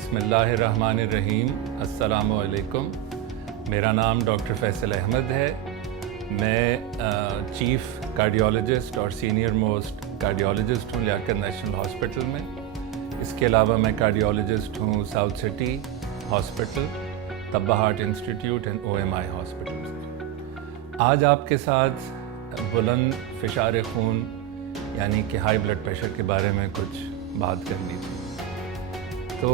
बिस्मिल्लाहिर्रहमानिर्रहीम। अस्सलामु अलैकुम। मेरा नाम डॉक्टर फैसल अहमद है। मैं चीफ़ कार्डियोलॉजिस्ट और सीनियर मोस्ट कार्डियोलॉजिस्ट हूँ लियाकत नेशनल हॉस्पिटल में। इसके अलावा मैं कार्डियोलॉजिस्ट हूँ South City hospital, Tabba Heart Institute and OMI hospital. आज आपके साथ बुलंद फ़िशार खून यानी कि हाई ब्लड प्रेशर के बारे में कुछ बात करनी थी। तो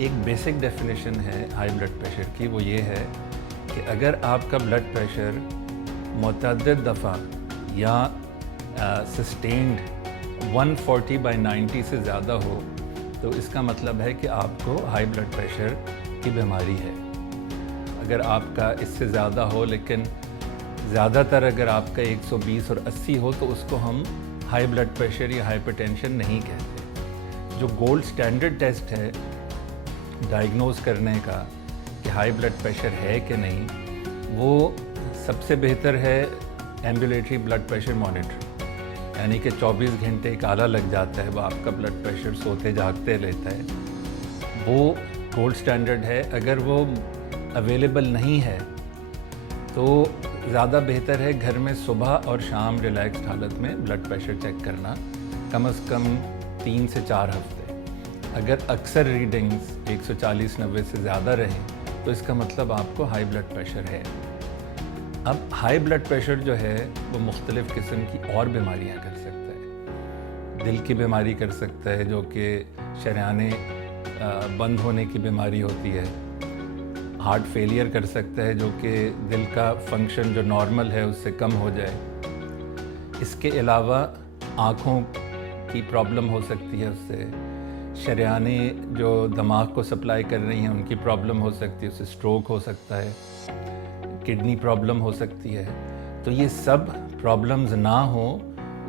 एक बेसिक डेफिनेशन है हाई ब्लड प्रेशर की, वो ये है कि अगर आपका ब्लड प्रेशर मुतअद्दिद दफ़ा या सस्टेन्ड 140/90 से ज़्यादा हो तो इसका मतलब है कि आपको हाई ब्लड प्रेशर की बीमारी है। अगर आपका इससे ज़्यादा हो, लेकिन ज़्यादातर अगर आपका 120 और 80 हो तो उसको हम हाई ब्लड प्रेशर या हाइपरटेंशन नहीं कहते। जो गोल्ड स्टैंडर्ड टेस्ट है डायग्नोज करने का कि हाई ब्लड प्रेशर है कि नहीं, वो सबसे बेहतर है एम्बुलेटरी ब्लड प्रेशर मॉनिटर, यानी कि 24 घंटे एक आला लग जाता है, वो आपका ब्लड प्रेशर सोते जागते लेता है। वो गोल्ड स्टैंडर्ड है। अगर वो अवेलेबल नहीं है तो ज़्यादा बेहतर है घर में सुबह और शाम रिलैक्स्ड हालत में ब्लड प्रेशर चेक करना, कम से कम 3 से 4 हफ्ते। अगर अक्सर रीडिंग्स 140-90 से ज़्यादा रहें तो इसका मतलब आपको हाई ब्लड प्रेशर है। अब हाई ब्लड प्रेशर जो है वो मुख्तलिफ़ किस्म की और बीमारियां कर सकता है। दिल की बीमारी कर सकता है, जो कि शरेयाने बंद होने की बीमारी होती है। हार्ट फेलियर कर सकता है, जो कि दिल का फंक्शन जो नॉर्मल है उससे कम हो जाए। इसके अलावा आँखों की प्रॉब्लम हो सकती है, उससे शरेयाने जो दिमाग को सप्लाई कर रही हैं उनकी प्रॉब्लम हो सकती है, उससे स्ट्रोक हो सकता है, किडनी प्रॉब्लम हो सकती है। तो ये सब प्रॉब्लम्स ना हो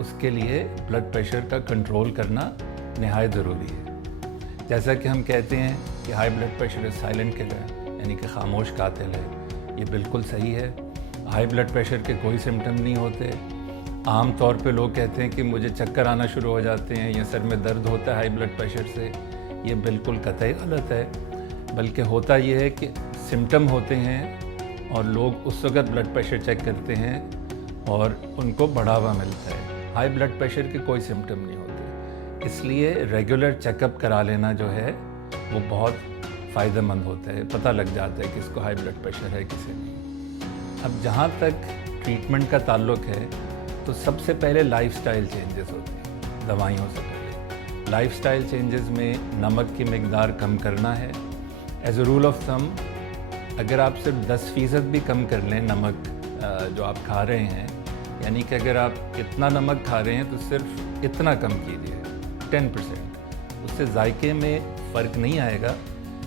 उसके लिए ब्लड प्रेशर का कंट्रोल करना नहायत ज़रूरी है। जैसा कि हम कहते हैं कि high blood pressure is silent killer, यानी कि खामोश कातिल है। ये बिल्कुल सही है। हाई ब्लड प्रेशर के कोई सिम्टम नहीं होते। आम तौर पे लोग कहते हैं कि मुझे चक्कर आना शुरू हो जाते हैं या सर में दर्द होता है हाई ब्लड प्रेशर से। ये बिल्कुल कतई गलत है। बल्कि होता ये है कि सिम्टम होते हैं और लोग उस वक्त ब्लड प्रेशर चेक करते हैं और उनको बढ़ावा मिलता है। हाई ब्लड प्रेशर के कोई सिम्टम नहीं होते, इसलिए रेगुलर चेकअप करा लेना जो है वो बहुत फ़ायदेमंद होता है। पता लग जाता है किसको हाई ब्लड प्रेशर है, किसे नहीं। अब जहाँ तक ट्रीटमेंट का ताल्लुक़ है तो सबसे पहले लाइफस्टाइल चेंजेस होते हैं। दवाइयों से पहले लाइफस्टाइल चेंजेस में नमक की मिकदार कम करना है। As a rule of thumb, अगर आप सिर्फ 10% भी कम कर लें नमक जो आप खा रहे हैं, यानी कि अगर आप इतना नमक खा रहे हैं तो सिर्फ इतना कम कीजिए, 10%। उससे जायके में फ़र्क नहीं आएगा,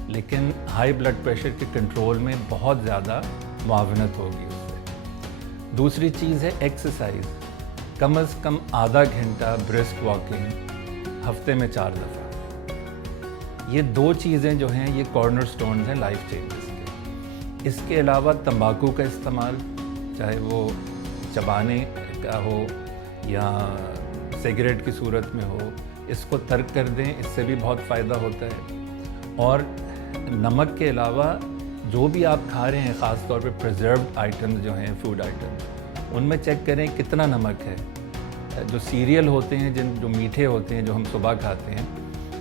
लेकिन हाई ब्लड प्रेशर के कंट्रोल में बहुत ज़्यादा मुआवनत होगी उससे। दूसरी चीज़ है एक्सरसाइज। कम से कम आधा घंटा ब्रिस्क वॉकिंग हफ्ते में 4 दफ़ा। ये 2 चीज़ें जो हैं ये कॉर्नर स्टोन्स हैं लाइफ चेंजेस के। इसके अलावा तंबाकू का इस्तेमाल, चाहे वो चबाने का हो या सिगरेट की सूरत में हो, इसको तर्क कर दें, इससे भी बहुत फ़ायदा होता है। और नमक के अलावा जो भी आप खा रहे हैं, ख़ास तौर पे प्रिजर्व्ड आइटम्स जो हैं, फूड आइटम्स, उनमें चेक करें कितना नमक है। जो सीरियल होते हैं, जो मीठे होते हैं, जो हम सुबह खाते हैं,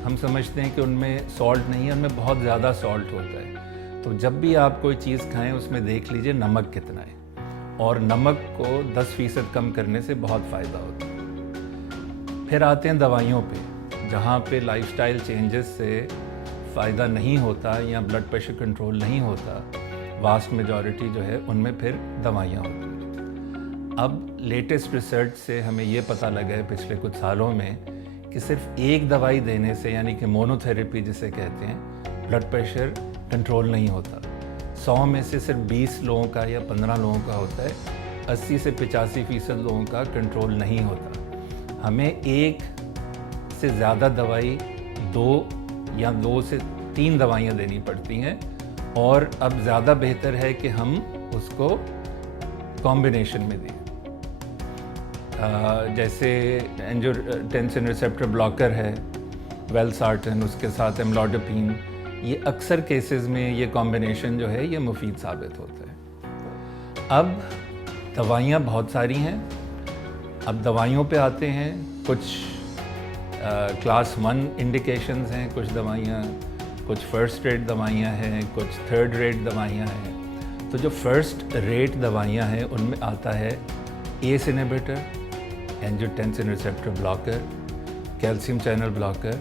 हम समझते हैं कि उनमें सॉल्ट नहीं है, उनमें बहुत ज़्यादा सॉल्ट होता है। तो जब भी आप कोई चीज़ खाएं उसमें देख लीजिए नमक कितना है, और नमक को 10% कम करने से बहुत फ़ायदा होता है। फिर आते हैं दवाइयों पे, जहाँ पे लाइफस्टाइल चेंजेस से फ़ायदा नहीं होता या ब्लड प्रेशर कंट्रोल नहीं होता, वास्ट मेजॉरिटी जो है उनमें फिर दवाइयाँ होती हैं। अब लेटेस्ट रिसर्च से हमें ये पता लगा है पिछले कुछ सालों में कि सिर्फ एक दवाई देने से, यानी कि मोनोथेरेपी जिसे कहते हैं, ब्लड प्रेशर कंट्रोल नहीं होता। 100 में से सिर्फ 20 लोगों का या 15 लोगों का होता है। 80 से 85% लोगों का कंट्रोल नहीं होता। हमें 1 से ज़्यादा दवाई, 2 या 2 से 3 दवाइयाँ देनी पड़ती हैं, और अब ज़्यादा बेहतर है कि हम उसको कॉम्बिनेशन में दें। जैसे एंजियोटेंसिन रिसेप्टर ब्लॉकर है, वेलसार्टन, उसके साथ एम्लोडोपिन, ये अक्सर केसेस में ये कॉम्बिनेशन जो है ये मुफीद साबित होता है। अब दवाइयाँ बहुत सारी हैं। अब दवाइयों पे आते हैं। कुछ क्लास 1 इंडिकेशंस हैं, कुछ दवाइयाँ, कुछ फर्स्ट रेट दवाइयाँ हैं, कुछ थर्ड रेट दवाइयाँ हैं। तो जो फर्स्ट रेट दवाइयाँ हैं उनमें आता है ACE inhibitor, angiotensin receptor blocker, calcium channel blocker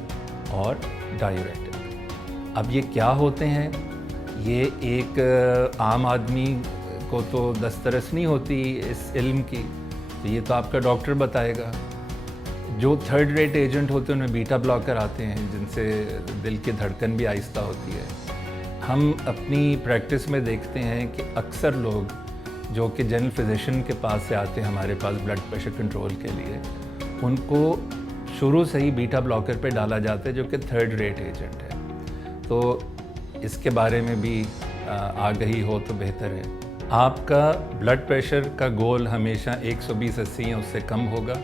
और डायूरेटिक। अब ये क्या होते हैं? ये एक आम आदमी को तो दस्तरस नहीं होती इस इल्म की, तो ये तो आपका डॉक्टर बताएगा। जो थर्ड रेट एजेंट होते हैं उनमें बीटा ब्लॉकर आते हैं जिनसे दिल की धड़कन भी आहिस्ता होती है। हम अपनी प्रैक्टिस में देखते हैं कि अक्सर लोग जो कि जनरल फिजिशियन के पास से आते हैं हमारे पास ब्लड प्रेशर कंट्रोल के लिए, उनको शुरू से ही बीटा ब्लॉकर पे डाला जाता है जो कि थर्ड रेट एजेंट है। तो इसके बारे में भी आगही हो तो बेहतर है। आपका ब्लड प्रेशर का गोल हमेशा 120/80 या उससे कम होगा।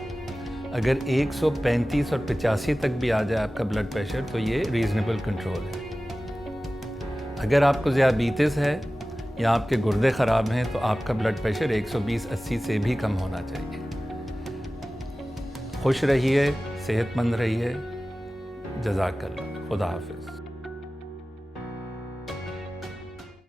अगर 135 और 85 तक भी आ जाए आपका ब्लड प्रेशर तो ये रीज़नेबल कंट्रोल है। अगर आपको ज़ियाबीतिस है या आपके गुर्दे ख़राब हैं तो आपका ब्लड प्रेशर 120/80 से भी कम होना चाहिए। खुश रहिए, सेहतमंद रहिए। जज़ाकल्लाह। खुदा हाफ़िज़।